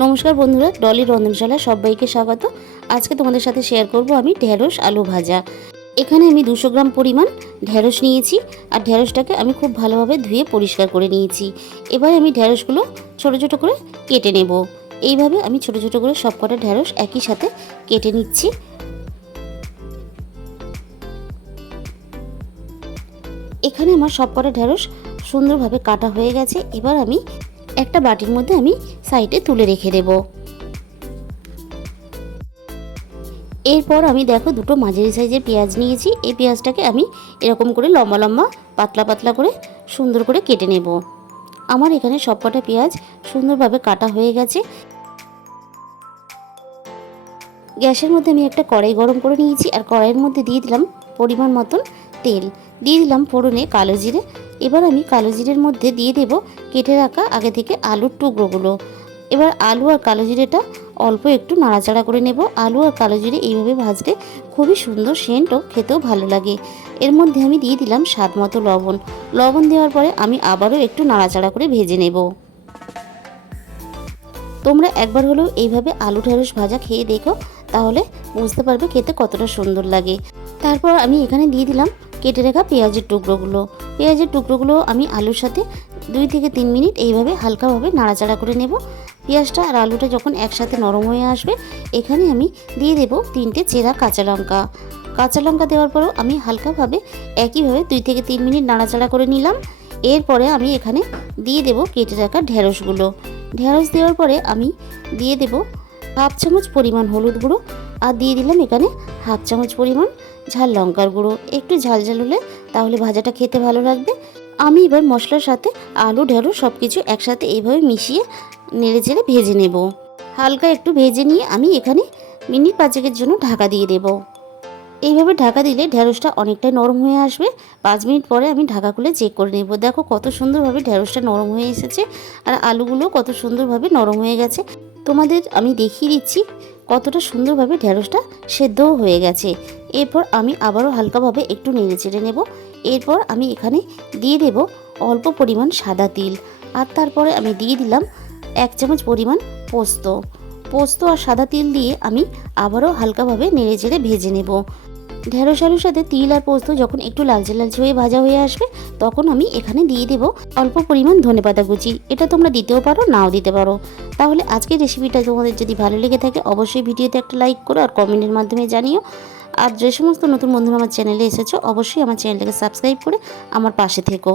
নমস্কার বন্ধুরা, ডলি রন্ধনশালায় সবাইকে স্বাগত। আজকে তোমাদের সাথে শেয়ার করব আমি ঢেঁড়স আলু ভাজা। এখানে আমি 200 গ্রাম পরিমাণ ঢেঁড়স নিয়েছি, আর ঢেঁড়সটাকে আমি খুব ভালোভাবে ধুয়ে পরিষ্কার করে নিয়েছি। এবার আমি ঢেঁড়সগুলো ছোট ছোট করে কেটে নেব। এইভাবে আমি ছোট ছোট করে সব কটা ঢেঁড়স একই সাথে কেটে নিচ্ছি। এখানে আমার সব কটা ঢেঁড়স সুন্দরভাবে কাটা হয়ে গেছে। এবার আমি একটা বাটির মধ্যে আমি সাইডে তুলে রেখে দেব। এরপর আমি দেখো দুটো মাঝারি সাইজের পেঁয়াজ নিয়েছি। এই পেঁয়াজটাকে আমি এরকম করে লম্বা লম্বা পাতলা পাতলা করে সুন্দর করে কেটে নেব। আমার এখানে সবকটা পেঁয়াজ সুন্দরভাবে কাটা হয়ে গেছে। গ্যাসের মধ্যে আমি একটা কড়াই গরম করে নিয়েছি, আর কড়াইয়ের মধ্যে দিয়ে দিলাম পরিমাণ মতন তেল, দিয়ে দিলাম ফোড়নে কালো জিরে। এবার আমি কালো জিরের মধ্যে দিয়ে দেব কেটে রাখা আগে থেকে আলুর টুকরোগুলো। এবার আলু আর কালো জিরেটা অল্প একটু নাড়াচাড়া করে নেব। আলু আর কালো জিরে এইভাবে ভাজলে খুবই সুন্দর সেন্ট ও খেতেও ভালো লাগে। এর মধ্যে আমি দিয়ে দিলাম স্বাদ মতো লবণ। লবণ দেওয়ার পরে আমি আবারও একটু নাড়াচাড়া করে ভেজে নেব। তোমরা একবার হলেও এইভাবে আলু ঢেঁড়স ভাজা খেয়ে দেখো, তাহলে বুঝতে পারবে খেতে কতটা সুন্দর লাগে। তারপর আমি এখানে দিয়ে দিলাম কেটে রাখা পেঁয়াজের টুকরোগুলো। পেঁয়াজের টুকরোগুলো আমি আলুর সাথে 2 থেকে 3 মিনিট এইভাবে হালকাভাবে নাড়াচাড়া করে নেব। পেঁয়াজটা আর আলুটা যখন একসাথে নরম হয়ে আসবে, এখানে আমি দিয়ে দেব 3টে চেরা কাঁচা লঙ্কা। কাঁচা লঙ্কা দেওয়ার পরও আমি হালকাভাবে একইভাবে 2 থেকে 3 মিনিট নাড়াচাড়া করে নিলাম। এরপরে আমি এখানে দিয়ে দেব কেটে রাখা ঢেঁড়সগুলো। ঢেঁড়স দেওয়ার পরে আমি দিয়ে দেব হাফ চামচ পরিমাণ হলুদ গুঁড়ো, আর দিয়ে দিলাম এখানে হাফ চামচ পরিমাণ ঝাল লঙ্কার গুঁড়ো। একটু ঝাল ঝাল হলে তাহলে ভাজাটা খেতে ভালো লাগবে। আমি এবার মশলার সাথে আলু ঢেঁড়স সব কিছু একসাথে এইভাবে মিশিয়ে নেড়ে চেড়ে ভেজে নেব। হালকা একটু ভেজে নিয়ে আমি এখানে মিনিট 5 জন্য ঢাকা দিয়ে দেব। এইভাবে ঢাকা দিলে ঢেঁড়সটা অনেকটাই নরম হয়ে আসবে। 5 মিনিট পরে আমি ঢাকা খুলে চেক করে নেব। দেখো কত সুন্দরভাবে ঢেঁড়সটা নরম হয়ে এসেছে, আর আলুগুলো কত সুন্দরভাবে নরম হয়ে গেছে। তোমাদের আমি দেখিয়ে দিচ্ছি কতটা সুন্দরভাবে ঢেঁড়সটা সেদ্ধও হয়ে গেছে। এরপর আমি আবারও হালকাভাবে একটু নেড়ে চেড়ে নেব। এরপর আমি এখানে দিয়ে দেব অল্প পরিমাণ সাদা তিল, আর তারপরে আমি দিয়ে দিলাম 1 চামচ পরিমাণ পোস্ত আর সাদা তিল দিয়ে আমি আবারও হালকাভাবে নেড়ে চেড়ে ভেজে নেব। ঢেঁড়স আলুর সাথে তিল আর পোস্ত যখন একটু লালচে লালচে হয়ে ভাজা হয়ে আসবে, তখন আমি এখানে দিয়ে দেব অল্প পরিমাণ ধনেপাতা কুচি। এটা তোমরা দিতেও পারো, নাও দিতে পারো। তাহলে আজকের রেসিপিটা তোমাদের যদি ভালো লেগে থাকে, অবশ্যই ভিডিওতে একটা লাইক করো আর কমেন্টের মাধ্যমে জানিও। আর যে সমস্ত নতুন বন্ধুরা আমার চ্যানেলে এসেছো, অবশ্যই আমার চ্যানেলটাকে সাবস্ক্রাইব করে আমার পাশে থেকো।